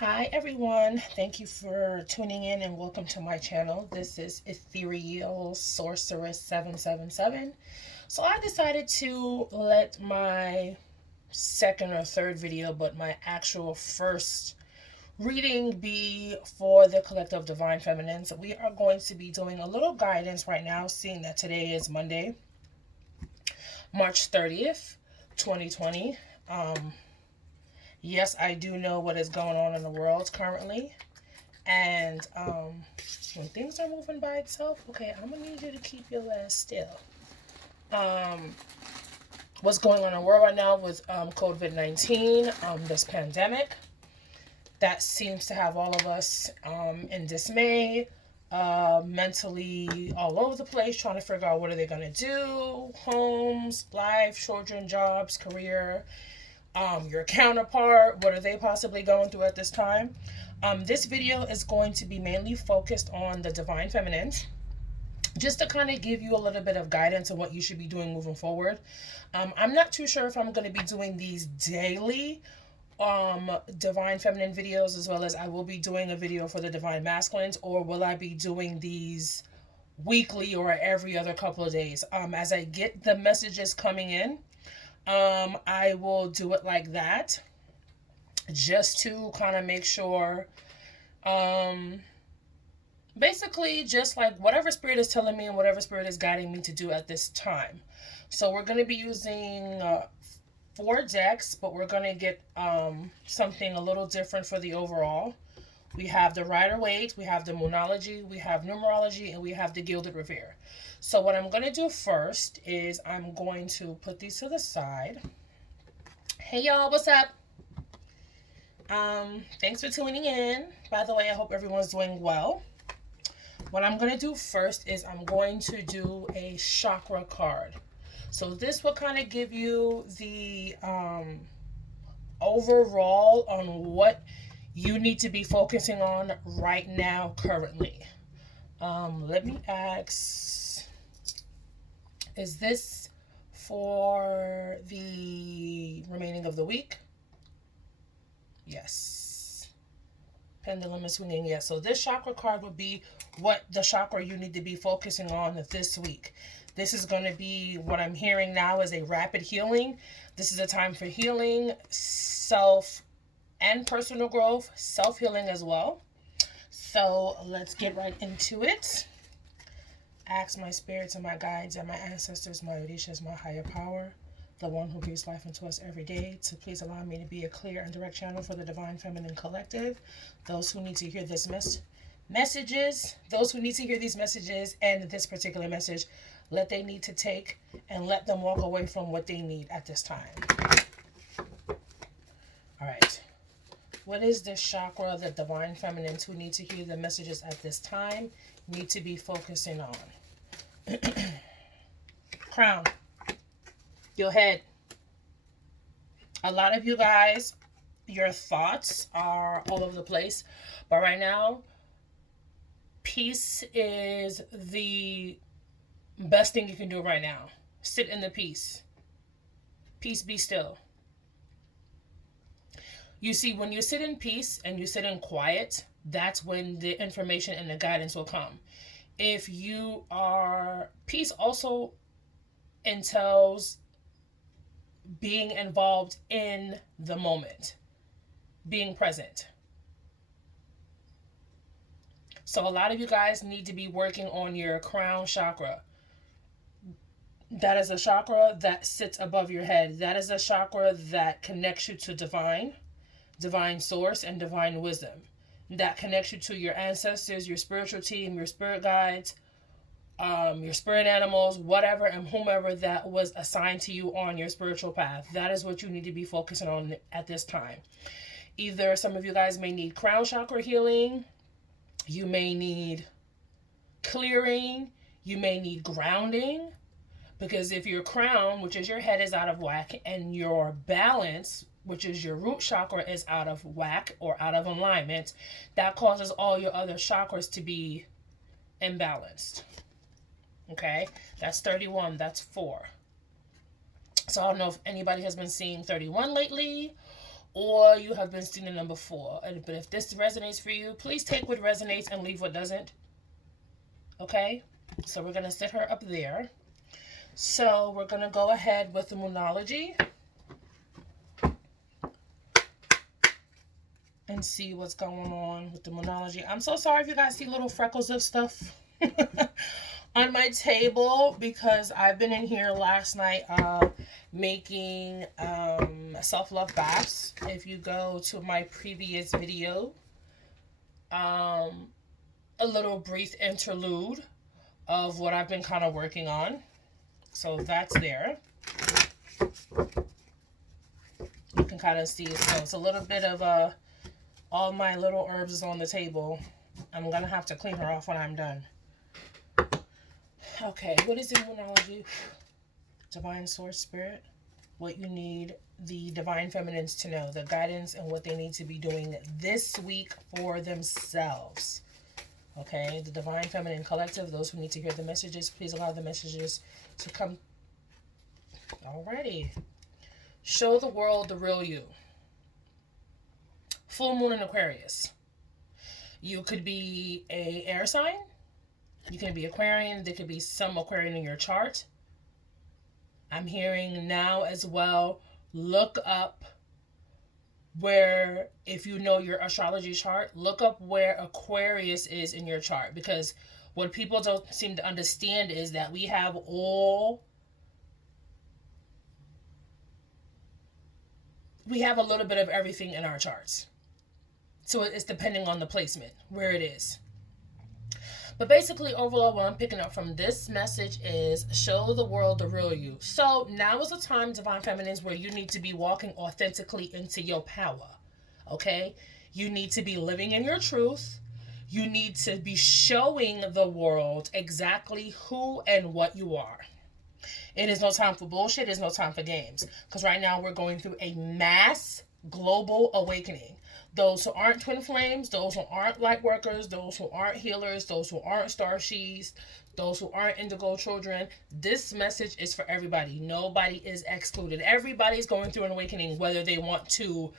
Hi everyone, thank you for tuning in and welcome to my channel. This is Ethereal Sorceress 777. So I decided to let my second or third video, but my actual first reading be for the collective Divine Feminines. We are going to be doing a little guidance right now, seeing that today is Monday, March 30th, 2020. Yes, I do know what is going on in the world currently. And when things are moving by itself, okay, I'm gonna need you to keep your ass still. Um, what's going on in the world right now with COVID-19, this pandemic that seems to have all of us in dismay, mentally all over the place, trying to figure out what are they gonna do, homes, life, children, jobs, career, your counterpart, what are they possibly going through at this time. This video is going to be mainly focused on the Divine Feminines, just to kind of give you a little bit of guidance on what you should be doing moving forward. I'm not too sure if I'm going to be doing these daily Divine Feminine videos, as well as I will be doing a video for the Divine Masculines, or will I be doing these weekly or every other couple of days. As I get the messages coming in, I will do it like that, just to kind of make sure, basically just like whatever spirit is telling me and whatever spirit is guiding me to do at this time. So we're going to be using 4 decks, but we're going to get something a little different for the overall. We have the Rider-Waite, we have the Moonology, we have Numerology, and we have the Gilded Revere. So what I'm going to do first is I'm going to put these to the side. Hey y'all, what's up? Thanks for tuning in. By the way, I hope everyone's doing well. What I'm going to do first is I'm going to do a chakra card. So this will kind of give you the overall on what you need to be focusing on right now currently. Let me ask, is this for the remaining of the week? Yes. Pendulum is swinging, yes. So this chakra card would be what the chakra you need to be focusing on this week. This is going to be, what I'm hearing now is a rapid healing. This is a time for healing, self and personal growth, self-healing as well. So let's get right into it. Ask my spirits and my guides and my ancestors, my Orishas, my higher power, the one who breathes life into us every day, to please allow me to be a clear and direct channel for the Divine Feminine Collective. Those who need to hear this messages, those who need to hear these messages and this particular message, let they need to take and let them walk away from what they need at this time. All right. What is this chakra the Divine Feminines who need to hear the messages at this time need to be focusing on? Crown. Your head. A lot of you guys, your thoughts are all over the place. But right now, peace is the best thing you can do right now. Sit in the peace. Peace, be still. You see, when you sit in peace and you sit in quiet, that's when the information and the guidance will come. If you are, peace also entails being involved in the moment, being present. So a lot of you guys need to be working on your crown chakra. That is a chakra that sits above your head. That is a chakra that connects you to divine source, and divine wisdom. That connects you to your ancestors, your spiritual team, your spirit guides, your spirit animals, whatever and whomever that was assigned to you on your spiritual path. That is what you need to be focusing on at this time. Either some of you guys may need crown chakra healing, you may need clearing, you may need grounding, because if your crown, which is your head, is out of whack, and your balance, which is your root chakra, is out of whack or out of alignment, that causes all your other chakras to be imbalanced. Okay, that's 31, that's 4. So I don't know if anybody has been seeing 31 lately, or you have been seeing them before. But if this resonates for you, please take what resonates and leave what doesn't. Okay? So we're going to sit her up there. So we're going to go ahead with the Moonology and see what's going on with the Moonology. I'm so sorry if you guys see little freckles of stuff on my table, because I've been in here last night making self-love baths. If you go to my previous video, a little brief interlude of what I've been kind of working on. So that's there. You can kind of see, so it's a little bit of all my little herbs is on the table. I'm going to have to clean her off when I'm done. Okay, what is Immunology? Divine Source Spirit. What you need the Divine Feminines to know. The guidance and what they need to be doing this week for themselves. Okay, the Divine Feminine Collective. Those who need to hear the messages, please allow the messages to come. Alrighty. Show the world the real you. Full moon in Aquarius. You could be a air sign. You can be Aquarian. There could be some Aquarian in your chart. I'm hearing now as well, look up where, if you know your astrology chart, look up where Aquarius is in your chart. Because what people don't seem to understand is that we have a little bit of everything in our charts. So it's depending on the placement, where it is. But basically, overall, what I'm picking up from this message is show the world the real you. So now is the time, Divine Feminines, where you need to be walking authentically into your power. Okay? You need to be living in your truth. You need to be showing the world exactly who and what you are. It is no time for bullshit. It is no time for games. Because right now we're going through a mass global awakening. Those who aren't twin flames, those who aren't light workers, those who aren't healers, those who aren't starshies, those who aren't indigo children, this message is for everybody. Nobody is excluded. Everybody's going through an awakening, whether they want to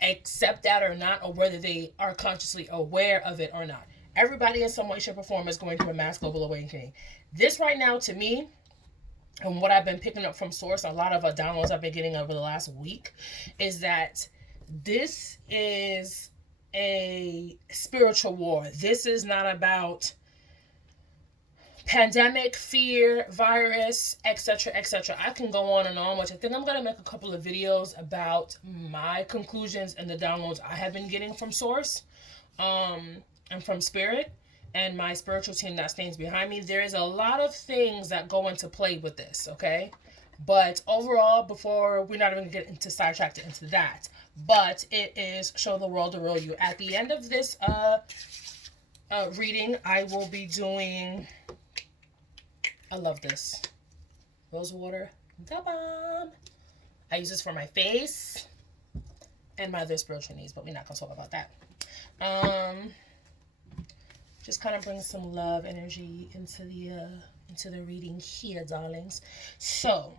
accept that or not, or whether they are consciously aware of it or not. Everybody in some way, shape, or form is going through a mass global awakening. This right now, to me, and what I've been picking up from Source, a lot of downloads I've been getting over the last week, is that this is a spiritual war. This is not about pandemic, fear, virus, etc., etc. I can go on and on, which I think I'm going to make a couple of videos about my conclusions and the downloads I have been getting from Source and from Spirit and my spiritual team that stands behind me. There is a lot of things that go into play with this, okay? But overall, before we're not even going to get into sidetracked into that, but it is show the world the real you. At the end of this reading, I will be doing, I love this, rose water, the bomb. I use this for my face and my other spiritual needs, but we're not going to talk about that. Just kind of bring some love energy into the reading here, darlings. So,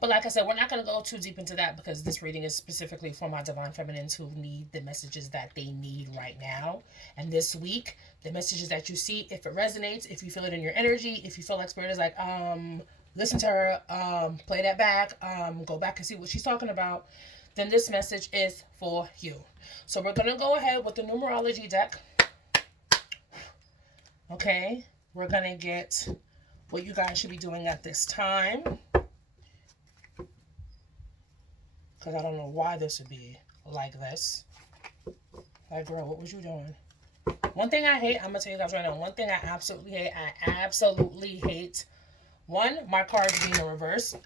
but like I said, we're not going to go too deep into that because this reading is specifically for my Divine Feminines who need the messages that they need right now. And this week, the messages that you see, if it resonates, if you feel it in your energy, if you feel like Spirit is like, listen to her, play that back, go back and see what she's talking about, then this message is for you. So we're going to go ahead with the numerology deck. Okay, we're going to get what you guys should be doing at this time. Because I don't know why this would be like this. Like, girl, what was you doing? One thing I hate, I'm going to tell you guys right now. One thing I absolutely hate. One, my cards being in reverse.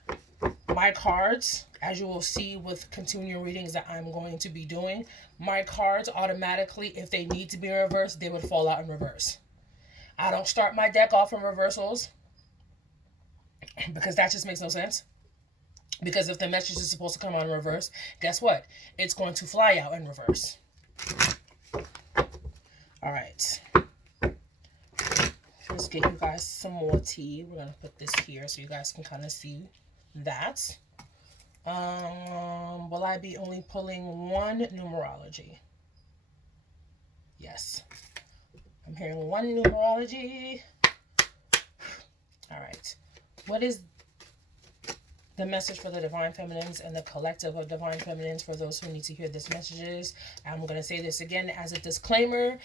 My cards, as you will see with continuing readings that I'm going to be doing, my cards automatically, if they need to be in reverse, they would fall out in reverse. I don't start my deck off in reversals because that just makes no sense. Because if the message is supposed to come out in reverse, guess what? It's going to fly out in reverse. All right. Let's get you guys some more tea. We're going to put this here so you guys can kind of see that. Will I be only pulling one numerology? Yes. I'm hearing one numerology. All right. What is the message for the Divine Feminines and the collective of Divine Feminines for those who need to hear this messages? I'm going to say this again as a disclaimer.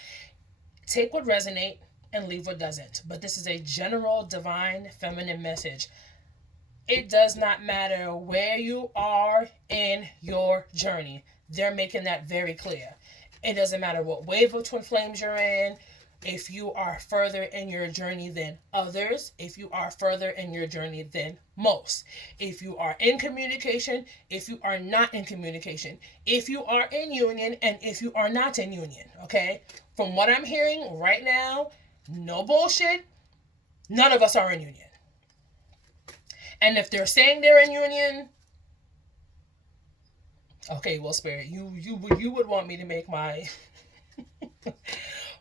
Take what resonates and leave what doesn't. But this is a general Divine Feminine message. It does not matter where you are in your journey. They're making that very clear. It doesn't matter what wave of twin flames you're in. If you are further in your journey than others, if you are further in your journey than most, if you are in communication, if you are not in communication, if you are in union, and if you are not in union, okay? From what I'm hearing right now, no bullshit, none of us are in union. And if they're saying they're in union, okay, well, Spirit, you would want me to make my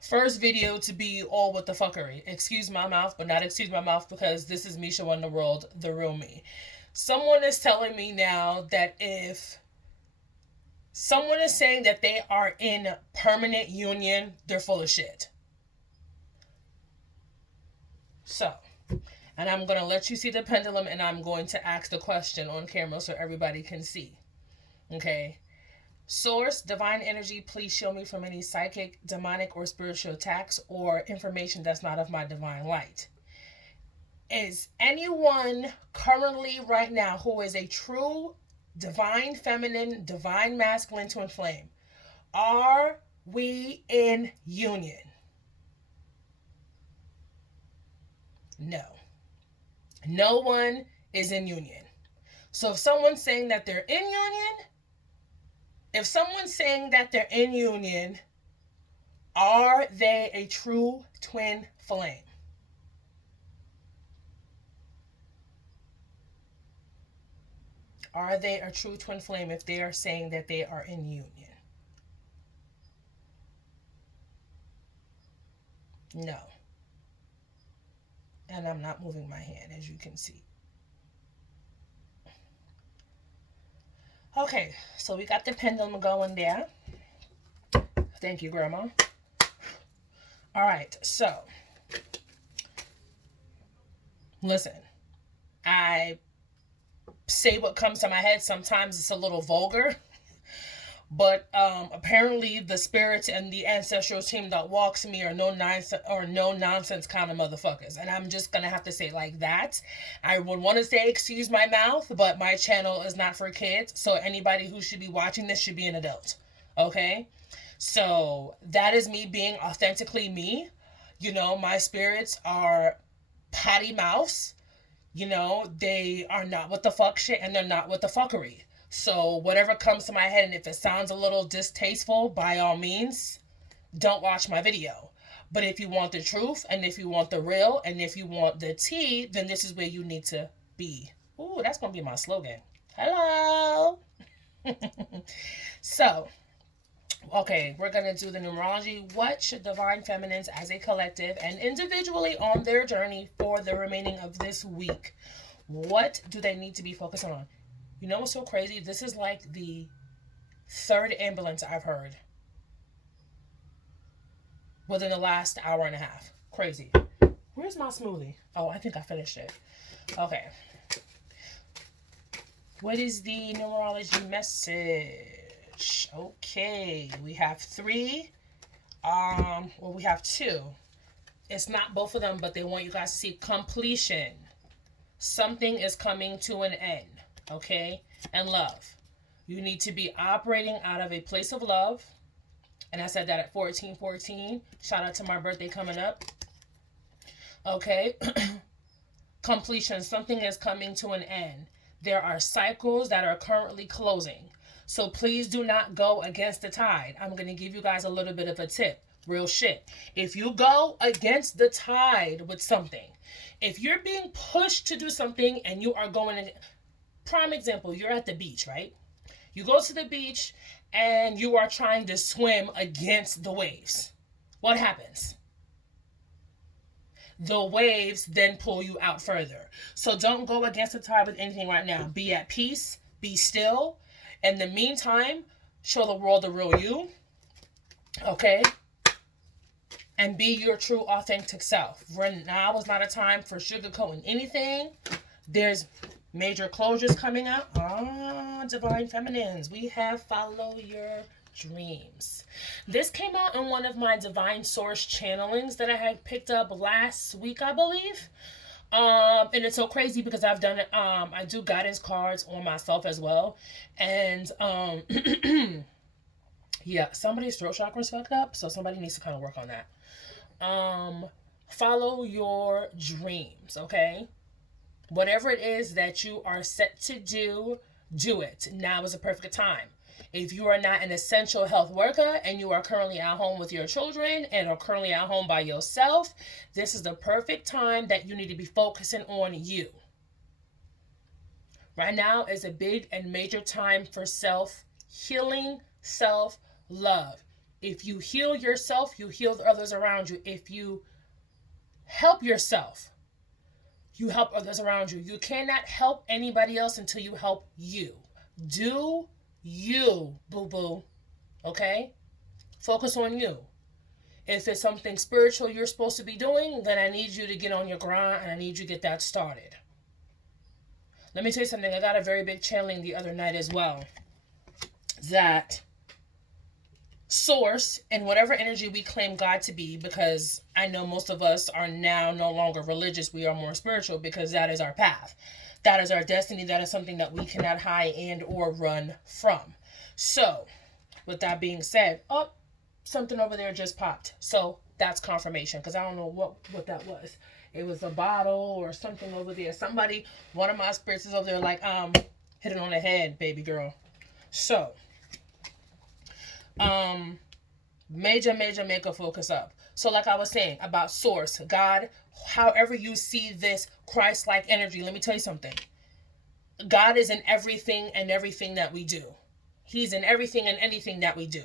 first video to be all with the fuckery. Excuse my mouth, but not excuse my mouth, because this is me showing the world the real me. Someone is telling me now that if someone is saying that they are in permanent union, they're full of shit. So, and I'm going to let you see the pendulum, and I'm going to ask the question on camera so everybody can see. Okay? Source, divine energy, please shield me from any psychic, demonic, or spiritual attacks or information that's not of my divine light. Is anyone currently right now who is a true divine feminine, divine masculine twin flame, are we in union? No. No one is in union. So if someone's saying that they're in union, are they a true twin flame? Are they a true twin flame if they are saying that they are in union? No. And I'm not moving my hand, as you can see. Okay, so we got the pendulum going there. Thank you, Grandma. All right, so listen, I say what comes to my head. Sometimes it's a little vulgar, but apparently the spirits and the ancestral team that walks me are no nonsense kind of motherfuckers, and I'm just gonna have to say it like that. I would want to say excuse my mouth, but my channel is not for kids, so anybody who should be watching this should be an adult. Okay, so that is me being authentically me. You know, my spirits are potty mouths. You know, they are not with the fuck shit, and they're not with the fuckery. So whatever comes to my head, and if it sounds a little distasteful, by all means, don't watch my video. But if you want the truth, and if you want the real, and if you want the tea, then this is where you need to be. Ooh, that's going to be my slogan. Hello. So, okay, we're going to do the numerology. What should divine feminines as a collective and individually on their journey for the remaining of this week? What do they need to be focusing on? You know what's so crazy? This is like the third ambulance I've heard within the last hour and a half. Crazy. Where's my smoothie? Oh, I think I finished it. Okay. What is the numerology message? Okay. We have 3. We have 2. It's not both of them, but they want you guys to see completion. Something is coming to an end. Okay? And love. You need to be operating out of a place of love. And I said that at 1414. Shout out to my birthday coming up. Okay? Completion. Something is coming to an end. There are cycles that are currently closing. So please do not go against the tide. I'm going to give you guys a little bit of a tip. Real shit. If you go against the tide with something, if you're being pushed to do something and you are going... Prime example, you're at the beach, right? You go to the beach and you are trying to swim against the waves. What happens? The waves then pull you out further. So don't go against the tide with anything right now. Be at peace. Be still. In the meantime, show the world the real you. Okay? And be your true authentic self. Now is not a time for sugarcoating anything. There's major closures coming up. Divine Feminines. We have Follow Your Dreams. This came out in one of my Divine Source channelings that I had picked up last week, I believe. And it's so crazy because I've done it. I do guidance cards on myself as well. And yeah, somebody's throat chakra is fucked up, so somebody needs to kind of work on that. Follow your dreams, okay? Whatever it is that you are set to do, do it. Now is a perfect time. If you are not an essential health worker and you are currently at home with your children and are currently at home by yourself, this is the perfect time that you need to be focusing on you. Right now is a big and major time for self-healing, self-love. If you heal yourself, you heal the others around you. If you help yourself, you help others around you. You cannot help anybody else until you help you. Do you, boo-boo. Okay? Focus on you. If it's something spiritual you're supposed to be doing, then I need you to get on your grind and I need you to get that started. Let me tell you something. I got a very big channeling the other night as well. That source and whatever energy we claim God to be, because I know most of us are now no longer religious, we are more spiritual because that is our path. That is our destiny. That is something that we cannot hide and or run from. So, with that being said, something over there just popped. So, that's confirmation because I don't know what that was. It was a bottle or something over there. Somebody, one of my spirits is over there like, hit it on the head, baby girl. So, major make a focus up. So like I was saying about source, God, however you see this Christ-like energy, let me tell you something. God is in everything and everything that we do. He's in everything and anything that we do.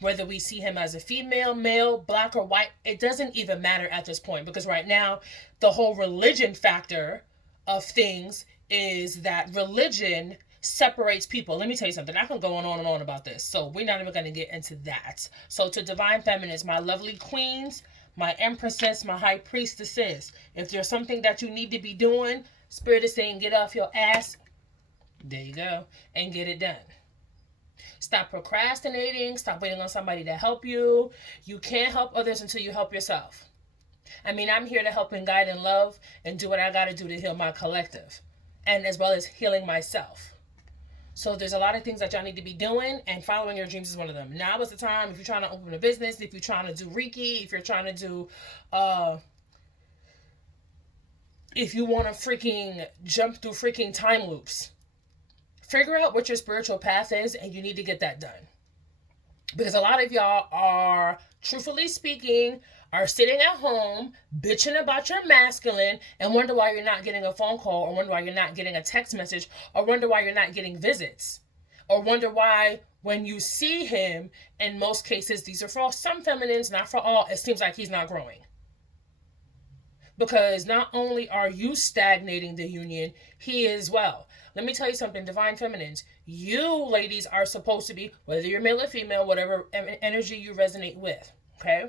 Whether we see him as a female, male, black or white, it doesn't even matter at this point, because right now the whole religion factor of things is that religion separates people. Let me tell you something. I can go on and on about this. So we're not even going to get into that. So to Divine Feminines, my lovely queens, my empresses, my high priestesses, if there's something that you need to be doing, Spirit is saying get off your ass. There you go. And get it done. Stop procrastinating. Stop waiting on somebody to help you. You can't help others until you help yourself. I mean, I'm here to help and guide and love and do what I got to do to heal my collective. And as well as healing myself. So there's a lot of things that y'all need to be doing, and following your dreams is one of them. Now is the time. If you're trying to open a business, if you're trying to do Reiki, if you're trying to do, if you want to freaking jump through freaking time loops, figure out what your spiritual path is, and you need to get that done. Because a lot of y'all are, truthfully speaking, are sitting at home bitching about your masculine and wonder why you're not getting a phone call, or wonder why you're not getting a text message, or wonder why you're not getting visits, or wonder why when you see him, in most cases, these are for some feminines, not for all, it seems like he's not growing. Because not only are you stagnating the union, he is well. Let me tell you something, Divine Feminines. You ladies are supposed to be, whether you're male or female, whatever energy you resonate with, okay?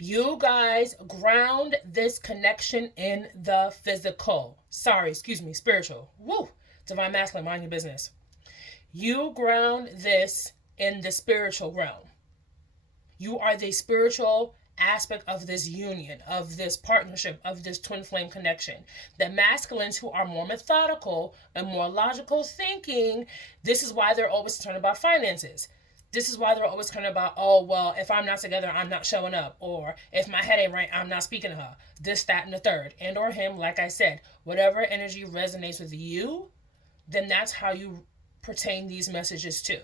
You guys ground this connection in the physical. Spiritual. Woo! Divine Masculine, mind your business. You ground this in the spiritual realm. You are the spiritual aspect of this union, of this partnership, of this twin flame connection. The masculines who are more methodical and more logical thinking, this is why they're always concerned about finances. This is why they're always concerned about, oh, well, if I'm not together, I'm not showing up. Or if my head ain't right, I'm not speaking to her. This, that, and the third. And or him, like I said, whatever energy resonates with you, then that's how you pertain these messages to.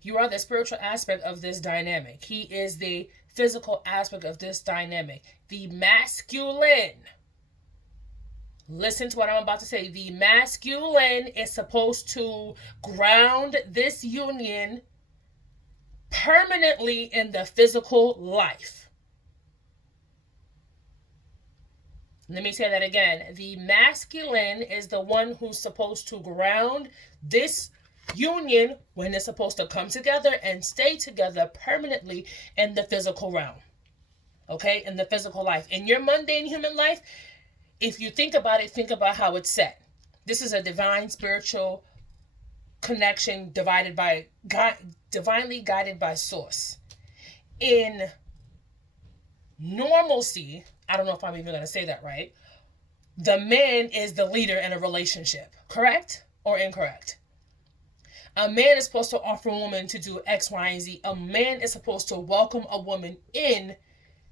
You are the spiritual aspect of this dynamic. He is the physical aspect of this dynamic. The masculine. Listen to what I'm about to say. The masculine is supposed to ground this union permanently in the physical life. Let me say that again. The masculine is the one who's supposed to ground this union when it's supposed to come together and stay together permanently in the physical realm. Okay? In the physical life. In your mundane human life, if you think about it, think about how it's set. This is a divine spiritual connection divinely guided by source. In normalcy, I don't know if I'm even going to say that right, the man is the leader in a relationship. Correct or incorrect? A man is supposed to offer a woman to do X, Y, and Z. A man is supposed to welcome a woman in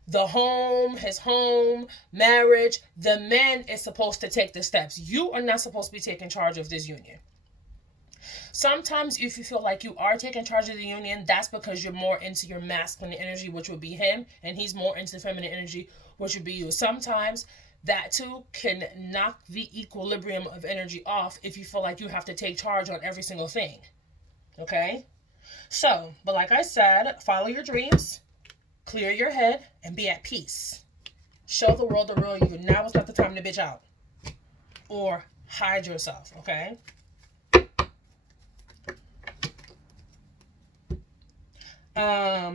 the home, his home, marriage. The man is supposed to take the steps. You are not supposed to be taking charge of this union. Sometimes if you feel like you are taking charge of the union, that's because you're more into your masculine energy, which would be him, and he's more into feminine energy, which would be you. Sometimes that too can knock the equilibrium of energy off if you feel like you have to take charge on every single thing. Okay? So, but like I said, follow your dreams, clear your head, and be at peace. Show the world the real you. Now is not the time to bitch out or hide yourself, okay?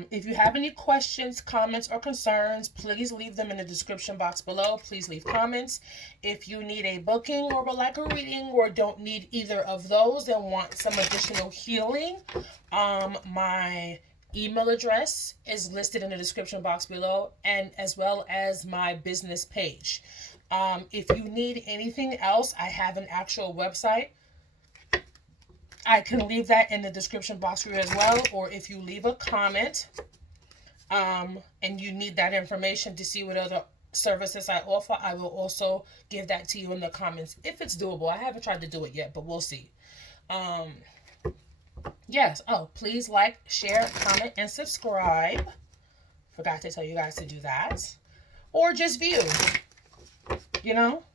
If you have any questions, comments, or concerns, please leave them in the description box below. Please leave comments. If you need a booking or would like a reading or don't need either of those and want some additional healing, my email address is listed in the description box below, and as well as my business page. If you need anything else, I have an actual website. I can leave that in the description box for you as well, or if you leave a comment and you need that information to see what other services I offer, I will also give that to you in the comments if it's doable. I haven't tried to do it yet, but we'll see. Yes. Oh, please like, share, comment, and subscribe. Forgot to tell you guys to do that. Or just view. You know?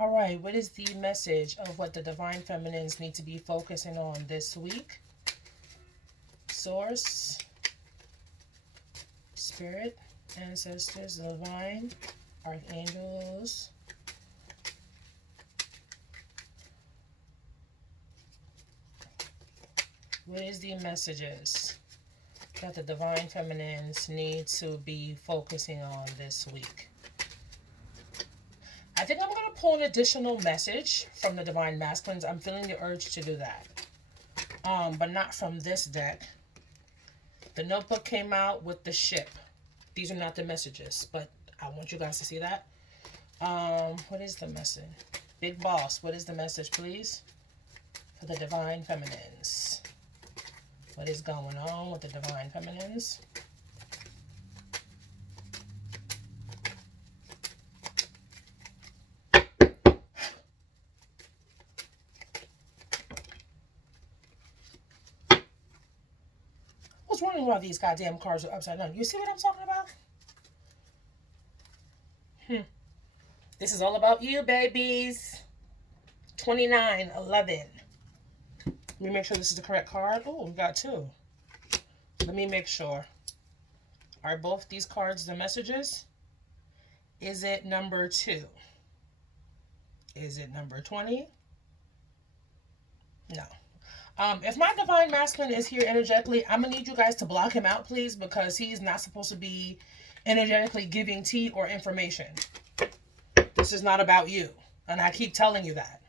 All right, what is the message of what the Divine Feminines need to be focusing on this week? Source, Spirit, Ancestors, Divine, Archangels. What is the messages that the Divine Feminines need to be focusing on this week? I think I'm going to pull an additional message from the Divine Masculines. I'm feeling the urge to do that. But not from this deck. The notebook came out with the ship. These are not the messages, but I want you guys to see that. What is the message? Big Boss, what is the message, please? For the Divine Feminines. What is going on with the Divine Feminines? I was wondering why these goddamn cards are upside down. You see what I'm talking about? This is all about you, babies. 2911. Let me make sure this is the correct card. Oh, we got two. Let me make sure. Are both these cards the messages? Is it number 2? Is it number 20? No. If my Divine Masculine is here energetically, I'm going to need you guys to block him out, please, because he's not supposed to be energetically giving tea or information. This is not about you. And I keep telling you that.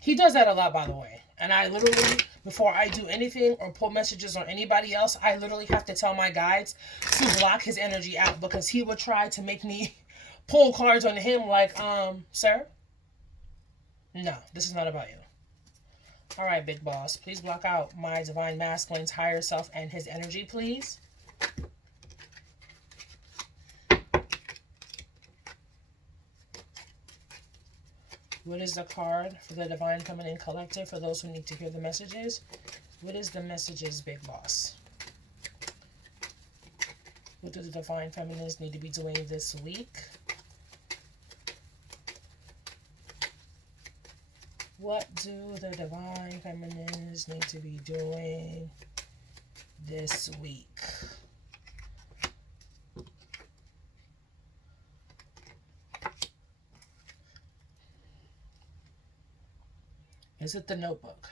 He does that a lot, by the way. And I literally, before I do anything or pull messages on anybody else, I literally have to tell my guides to block his energy out, because he would try to make me pull cards on him like, sir? No, this is not about you. All right, Big Boss. Please block out my Divine Masculine's higher self and his energy, please. What is the card for the Divine Feminine Collective for those who need to hear the messages? What is the messages, Big Boss? What do the Divine Feminines need to be doing this week? What do the Divine Feminines need to be doing this week? Is it the Notebook?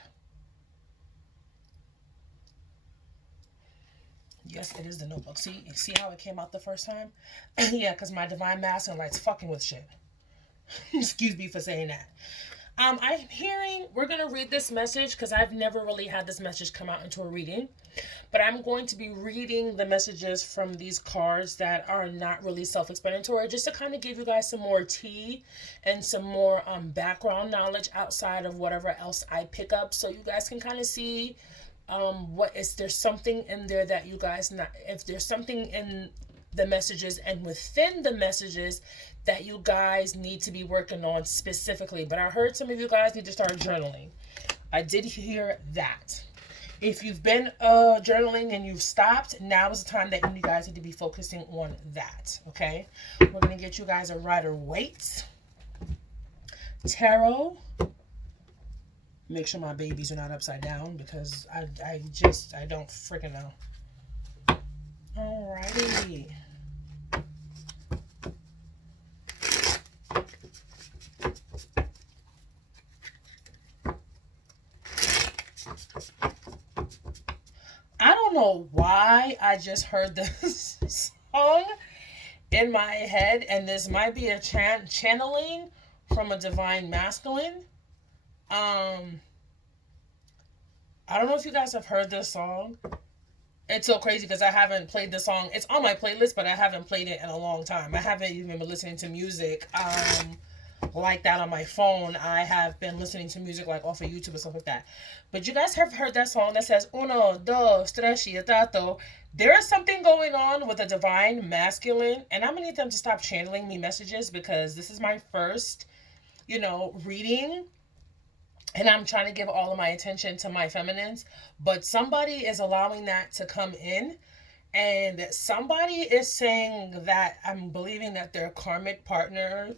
Yes, it is the Notebook. See how it came out the first time? Yeah, because my divine masculine light's fucking with shit. Excuse me for saying that. I'm hearing, we're going to read this message because I've never really had this message come out into a reading. But I'm going to be reading the messages from these cards that are not really self-explanatory, just to kind of give you guys some more tea and some more background knowledge outside of whatever else I pick up, so you guys can kind of see what is there's something in there that you guys not, if there's something in the messages and within the messages that you guys need to be working on specifically. But I heard some of you guys need to start journaling. I did hear that. If you've been journaling and you've stopped, now is the time that you guys need to be focusing on that. Okay, we're going to get you guys a Rider-Waite tarot. Make sure my babies are not upside down because I don't freaking know. Alrighty. I don't know why I just heard this song in my head, and this might be a channeling from a divine masculine. I don't know if you guys have heard this song. It's so crazy because I haven't played the song. It's on my playlist, but I haven't played it in a long time. I haven't even been listening to music like that on my phone. I have been listening to music like off of YouTube and stuff like that. But you guys have heard that song that says uno, dos, tres, tato. There is something going on with a divine masculine, and I'm gonna need them to stop channeling me messages because this is my first, reading. And I'm trying to give all of my attention to my feminines. But somebody is allowing that to come in. And somebody is saying that I'm believing that their karmic partner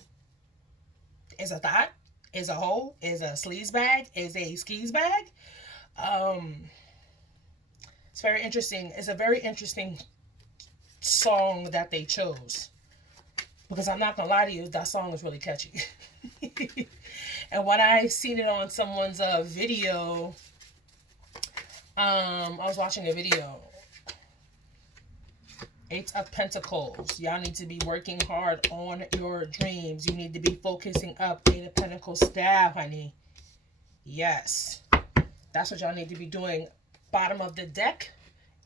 is a thought, is a hoe, is a sleaze bag, is a skis bag. It's very interesting. It's a very interesting song that they chose. Because I'm not going to lie to you, that song is really catchy. And when I seen it on someone's video, I was watching a video. Eight of Pentacles. Y'all need to be working hard on your dreams. You need to be focusing up. Eight of Pentacles staff, honey. Yes. That's what y'all need to be doing. Bottom of the deck,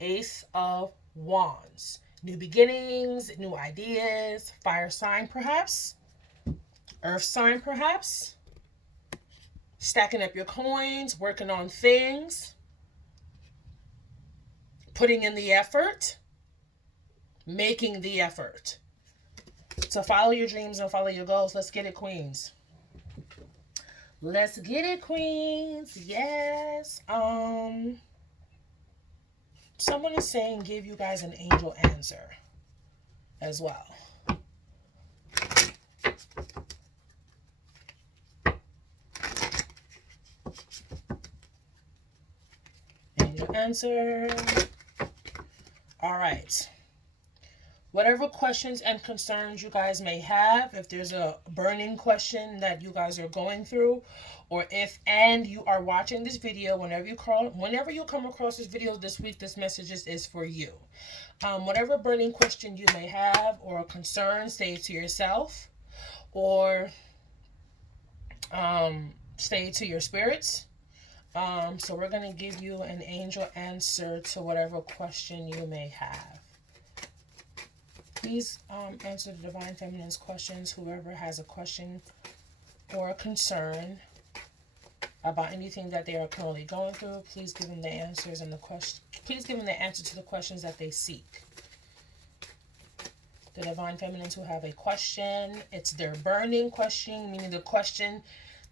Ace of Wands. New beginnings, new ideas. Fire sign, perhaps. Earth sign, perhaps. Stacking up your coins, working on things. Putting in the effort. Making the effort. So follow your dreams and follow your goals. Let's get it, queens. Let's get it, queens. Yes. Someone is saying give you guys an angel answer as well. Angel answer. All right. Whatever questions and concerns you guys may have, if there's a burning question that you guys are going through, or if you are watching this video, whenever you come across this video this week, this message is for you. Whatever burning question you may have or concern, say it to yourself, or say it to your spirits. So we're going to give you an angel answer to whatever question you may have. Please answer the Divine Feminine's questions. Whoever has a question or a concern about anything that they are currently going through, please give them the answers and please give them the answer to the questions that they seek. The Divine Feminines who have a question, it's their burning question, meaning the question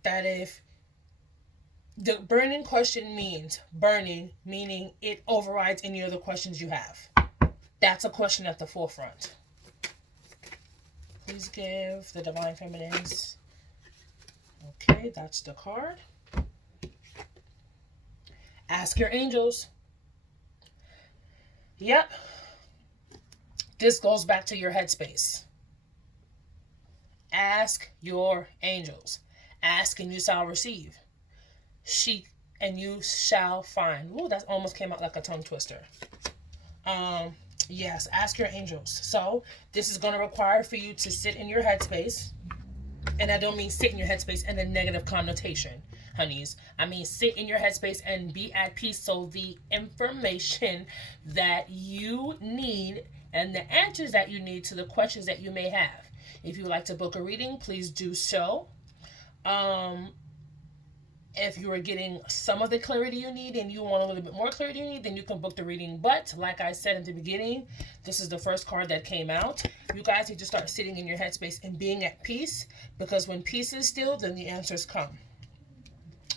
that the burning question means burning, meaning it overrides any other questions you have. That's a question at the forefront. Please give the Divine Feminines. Okay, that's the card. Ask your angels. Yep. This goes back to your headspace. Ask your angels. Ask and you shall receive. Seek and you shall find. Ooh, that almost came out like a tongue twister. Yes, ask your angels. So this is going to require for you to sit in your headspace. And I don't mean sit in your headspace in a negative connotation, honeys. I mean sit in your headspace and be at peace, so the information that you need and the answers that you need to the questions that you may have. If you would like to book a reading, please do so. If you are getting some of the clarity you need and you want a little bit more clarity you need, then you can book the reading. But like I said in the beginning, this is the first card that came out. You guys need to start sitting in your headspace and being at peace, because when peace is still, then the answers come.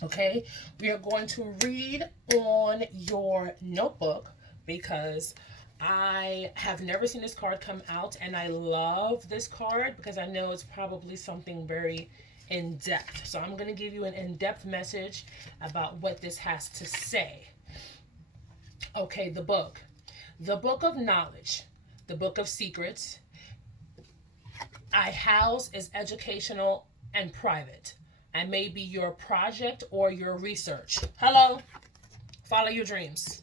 Okay, we are going to read on your notebook because I have never seen this card come out, and I love this card because I know it's probably something very in depth. So I'm going to give you an in-depth message about what this has to say. Okay, the book of knowledge, the book of secrets. I house is educational and private. I may be your project or your research. Hello, follow your dreams.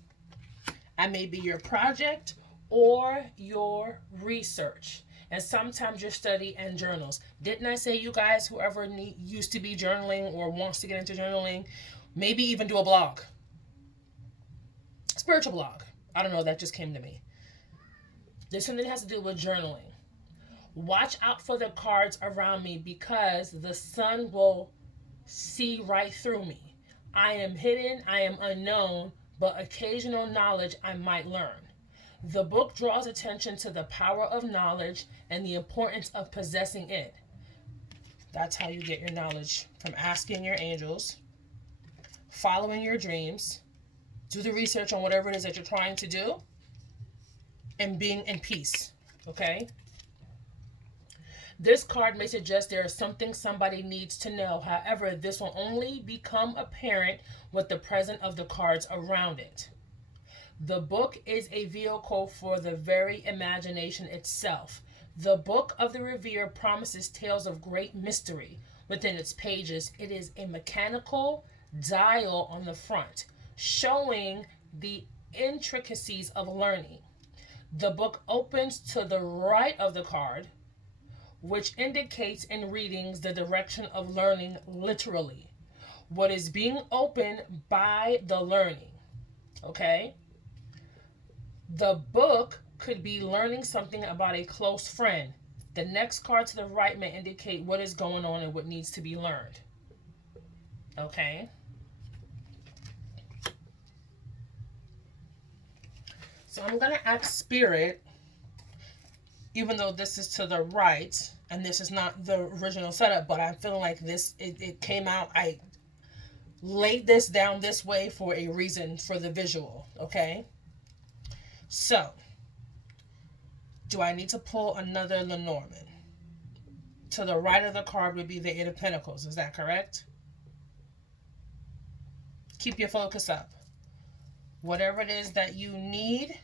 I may be your project or your research. And sometimes your study and journals. Didn't I say, you guys, whoever used to be journaling or wants to get into journaling, maybe even do a blog. Spiritual blog. I don't know, that just came to me. There's something that has to do with journaling. Watch out for the cards around me because the sun will see right through me. I am hidden, I am unknown, but occasional knowledge I might learn. The book draws attention to the power of knowledge and the importance of possessing it. That's how you get your knowledge, from asking your angels, following your dreams, do the research on whatever it is that you're trying to do, and being in peace, okay? This card may suggest there is something somebody needs to know. However, this will only become apparent with the presence of the cards around it. The book is a vehicle for the very imagination itself. The Book of the Revere promises tales of great mystery within its pages. It is a mechanical dial on the front, showing the intricacies of learning. The book opens to the right of the card, which indicates in readings the direction of learning literally. What is being opened by the learning, okay? The book could be learning something about a close friend. The next card to the right may indicate what is going on and what needs to be learned. Okay? So I'm going to ask Spirit, even though this is to the right, and this is not the original setup, but I'm feeling like this, it came out, I laid this down this way for a reason, for the visual, okay? So, do I need to pull another Lenormand? To the right of the card would be the Eight of Pentacles. Is that correct? Keep your focus up. Whatever it is that you need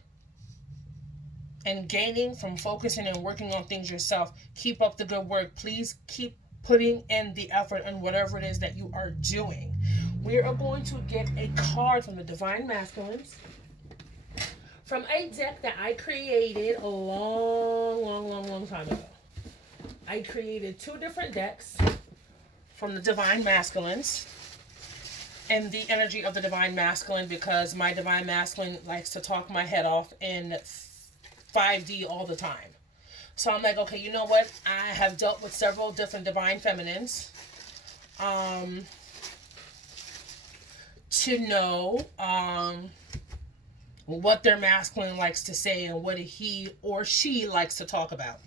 and gaining from focusing and working on things yourself, keep up the good work. Please keep putting in the effort on whatever it is that you are doing. We are going to get a card from the Divine Masculines, from a deck that I created a long time ago. I created 2 different decks from the Divine Masculines and the energy of the Divine Masculine, because my Divine Masculine likes to talk my head off in 5D all the time. So I'm like, okay, you know what? I have dealt with several different Divine Feminines to know what their masculine likes to say and what he or she likes to talk about.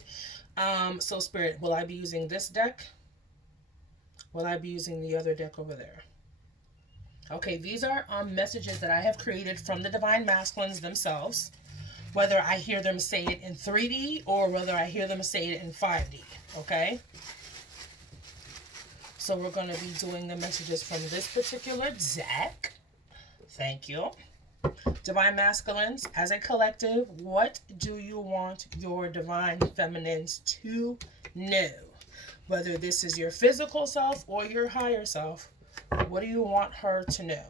So Spirit, will I be using this deck? Will I be using the other deck over there? Okay, these are messages that I have created from the Divine Masculines themselves, whether I hear them say it in 3D or whether I hear them say it in 5D, okay? So we're going to be doing the messages from this particular deck. Thank you. Divine Masculines, as a collective, what do you want your Divine Feminines to know? Whether this is your physical self or your higher self, What do you want her to know?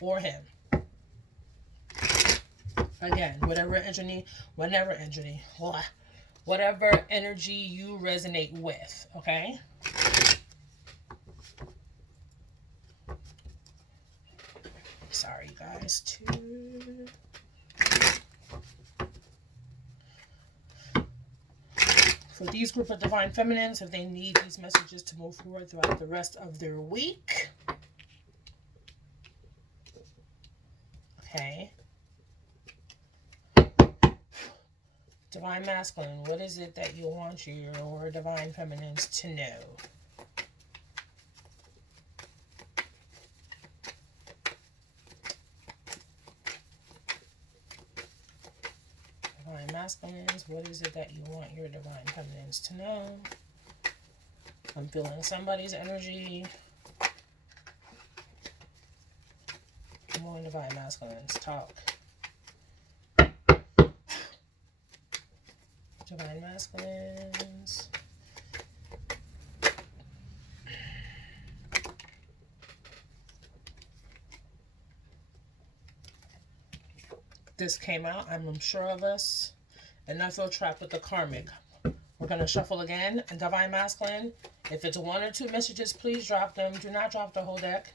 Or him? Again, whatever energy you resonate with, okay? Sorry, you guys. For these group of divine feminines, if they need these messages to move forward throughout the rest of their week. Okay. Divine masculine, what is it that you want your divine feminines to know? Divine masculines, what is it that you want your divine feminines to know? I'm feeling somebody's energy. Come on, divine masculines, talk. Divine masculines. This came out, I'm sure of us. And I feel trapped with the karmic. We're going to shuffle again. And divine masculine, if it's one or two messages, please drop them. Do not drop the whole deck.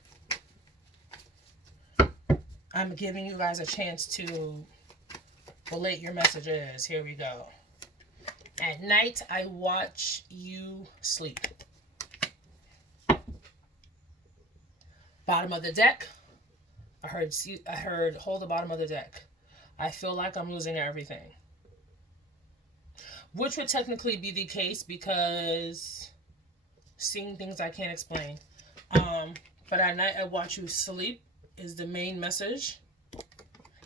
I'm giving you guys a chance to relate your messages. Here we go. At night, I watch you sleep. Bottom of the deck. I heard hold the bottom of the deck. I feel like I'm losing everything. Which would technically be the case because seeing things I can't explain. But at night I watch you sleep is the main message.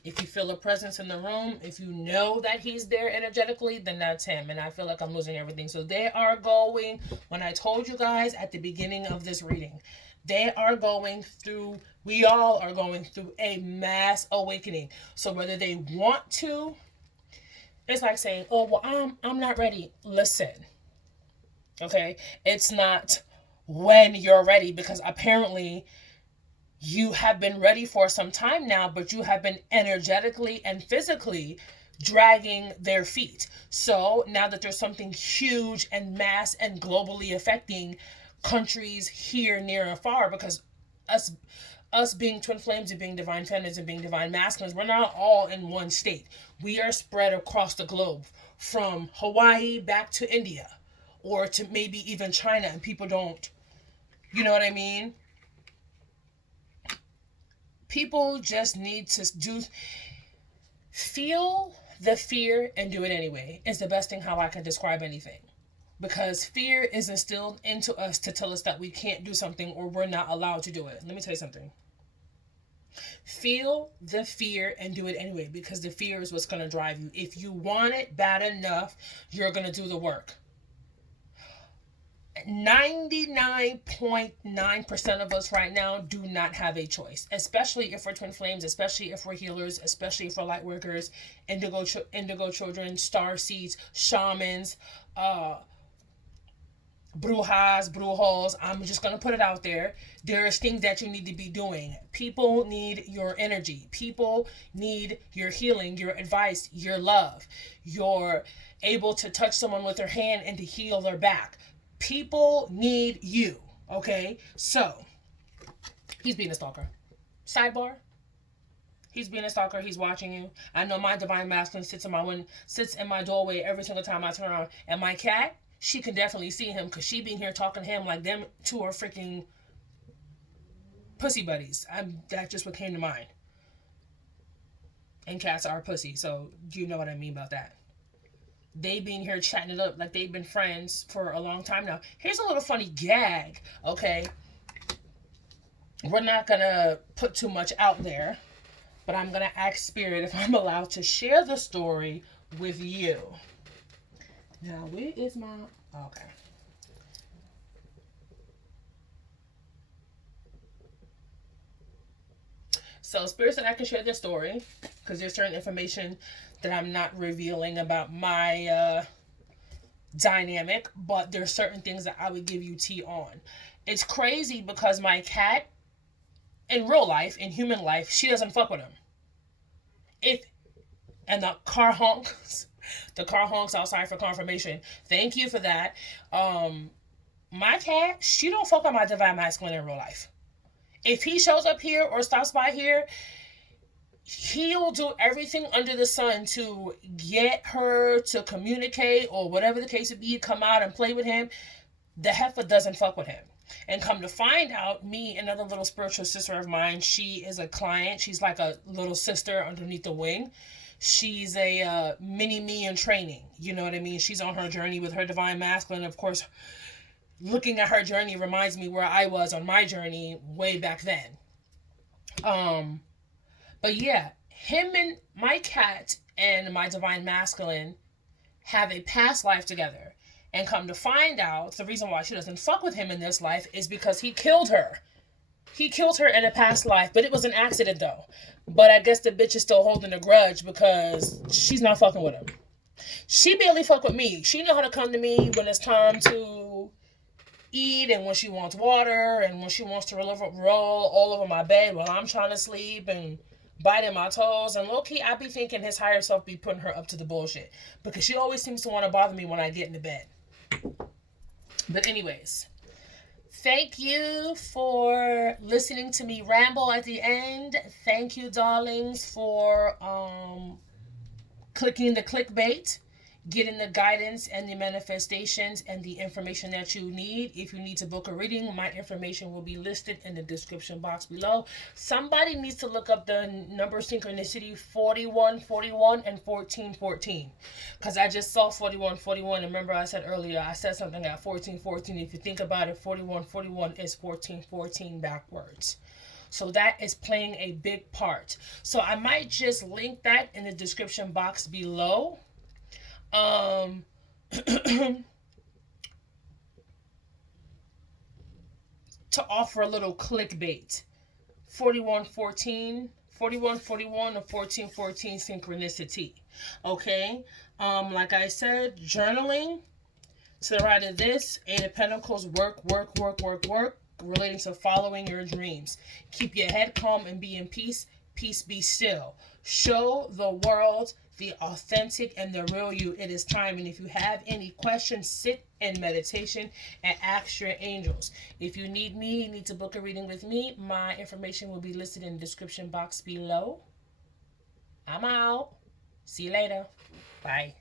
If you feel a presence in the room, if you know that he's there energetically, then that's him. And I feel like I'm losing everything. So they are going, when I told you guys at the beginning of this reading, they are going through, we all are going through a mass awakening. So whether they want to, it's like saying, oh, well, I'm not ready. Listen, okay? It's not when you're ready, because apparently you have been ready for some time now, but you have been energetically and physically dragging their feet. So now that there's something huge and mass and globally affecting countries here, near, and far, because us being twin flames and being divine feminines and being divine masculines, we're not all in one state. We are spread across the globe, from Hawaii back to India, or to maybe even China, and people don't, you know what I mean? People just need to feel the fear and do it anyway. It's the best thing how I can describe anything. Because fear is instilled into us to tell us that we can't do something or we're not allowed to do it. Let me tell you something. Feel the fear and do it anyway, because the fear is what's going to drive you. If you want it bad enough, you're going to do the work. 99.9% of us right now do not have a choice, especially if we're twin flames, especially if we're healers, especially if we're light workers, indigo children, star seeds, shamans, brujas, brujos. I'm just going to put it out there. There's things that you need to be doing. People need your energy. People need your healing, your advice, your love. You're able to touch someone with their hand and to heal their back. People need you, okay? So, he's being a stalker. Sidebar. He's being a stalker. He's watching you. I know my divine masculine sits in my doorway every single time I turn around. And my cat, she can definitely see him, because she been here talking to him like them two are freaking pussy buddies. That's just what came to mind. And cats are pussy, so you know what I mean about that. They been here chatting it up like they've been friends for a long time now. Here's a little funny gag, okay? We're not going to put too much out there, but I'm going to ask Spirit if I'm allowed to share the story with you. Now, where is my... Okay. So, Spirit said I can share this story, because there's certain information that I'm not revealing about my dynamic, but there's certain things that I would give you tea on. It's crazy because my cat in real life, in human life, she doesn't fuck with him. If and the car honks, the car honks outside for confirmation. Thank you for that. My cat, she don't fuck with my divine masculine in real life. If he shows up here or stops by here, he'll do everything under the sun to get her to communicate or whatever the case would be, come out and play with him. The heifer doesn't fuck with him. And come to find out, me, another little spiritual sister of mine, she is a client. She's like a little sister underneath the wing. She's a mini me in training. You know what I mean? She's on her journey with her divine masculine. Of course, looking at her journey reminds me where I was on my journey way back then. But yeah, him and my cat and my divine masculine have a past life together. And come to find out, the reason why she doesn't fuck with him in this life is because he killed her. He killed her in a past life, but it was an accident though. But I guess the bitch is still holding a grudge because she's not fucking with him. She barely fuck with me. She know how to come to me when it's time to eat and when she wants water and when she wants to roll all over my bed while I'm trying to sleep and biting my toes. And low-key, I be thinking his higher self be putting her up to the bullshit because she always seems to want to bother me when I get into bed. But anyways, thank you for listening to me ramble at the end. Thank you, darlings, for clicking the clickbait, getting the guidance and the manifestations and the information that you need. If you need to book a reading, my information will be listed in the description box below. Somebody needs to look up the number synchronicity 4141 and 1414 because I just saw 4141. Remember I said earlier, I said something at 1414. If you think about it, 4141 is 1414 backwards. So that is playing a big part. So I might just link that in the description box below. To offer a little clickbait. 4141 or 1414 synchronicity. Okay? Like I said, journaling to the right of this, Eight of Pentacles, work, relating to following your dreams. Keep your head calm and be in peace. Peace be still. Show the world the authentic and the real you. It is time. And if you have any questions, sit in meditation and ask your angels. If you need me, you need to book a reading with me, my information will be listed in the description box below. I'm out. See you later. Bye.